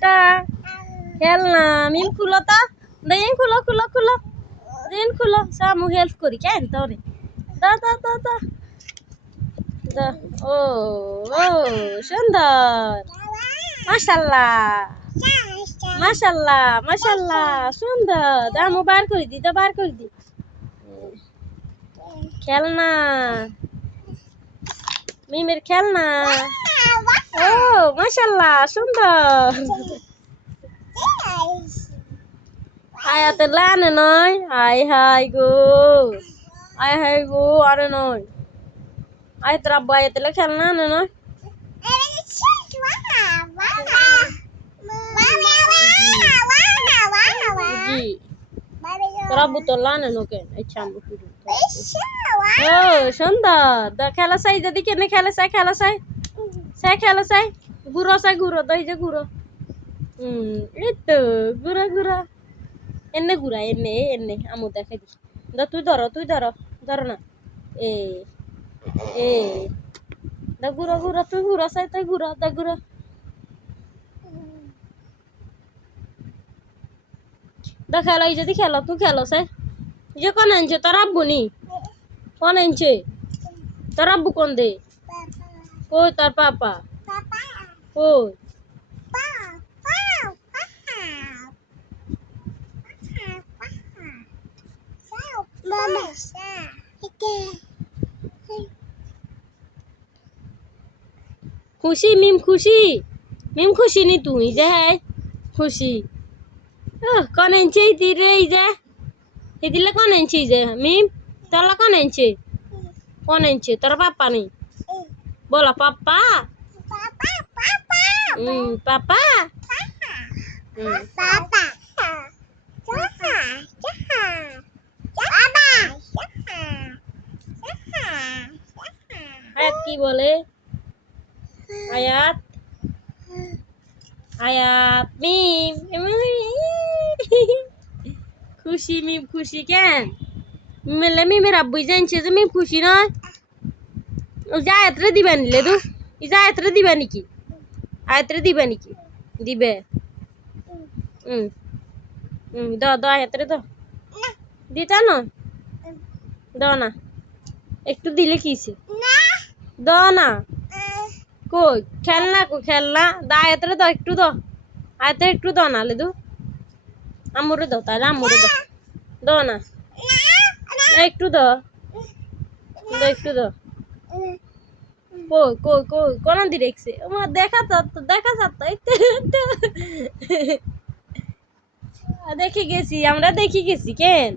এটা খেলনা মিম খুলো তো দেন খুলো খুলো খুলো দেন খুলো সামু হেল্প করি কেন তোরে দা দা দা দা দা ও ও সুন্দর মাশাআল্লাহ মাশাআল্লাহ মাশাআল্লাহ সুন্দর দামু বার করে দি তো বার করে দি খেলনা মিমের খেলনা ও মাশাআল্লাহ সুন্দর আয়াতে লানে নয় হাই হাই গো আয় হাই গো আরে নয় আয় তোর আব্বু আয়াতে খেলনা না নয় জি তোর আব্বু তো লানে নোকে আচ্ছা আম্বু ও সুন্দর খেলা চাই যদি কেনে খেলা চাই খেলা চাই চাই খেলা চাই ঘুরো চাই ঘুরো দই যে ঘুরো এই তো ঘুরো ঘুরো এনে ঘুরা এনে এনে আমু দেখে দি তুই ধরো না এ এ দা ঘুরো ঘুরো তুই ঘুরো চাই তুই ঘুরো দা ঘুরো দা খেলো এই যদি খেলো তুই খেলো চাই যে কোন আনছে তোর আব্বু নি কোন আনছে তোর আব্বু কোন দে কই তোর পাপা কই খুশি মিম খুশি নি তুই যে হ্যাঁ খুশি কোন আনছে রে এই যে এই দিলে কোন আনছে যে মিম তোলা কোন আনছে তোর পাপা নেই বলো পাপা পাপা আয়াত কি বলে আয়াত আয়াত মিম খুশি মিম খুশি কেন মিমলে মিমের আব্বু জানছে যে মিম খুশি নয় যে আয়াতরে দিবা নিলে দু এই যে আয়াতরে দিবা নাকি আয়াতরে দিবা নাকি দিবে দাও আয়াতরে দাও দিতা না দাও না একটু দিলে কিছে দাও না কই খেলনা দা আয়াতরে দাও একটু দাও আয়াতে একটু দাও না লেদু আমরে দাও তাহলে আমরে দাও না একটু দাও একটু দাও কই কই কই কোন দি রেখছে আমার দেখা যাচ্ছে দেখে গেছি আমরা দেখি গেছি কেন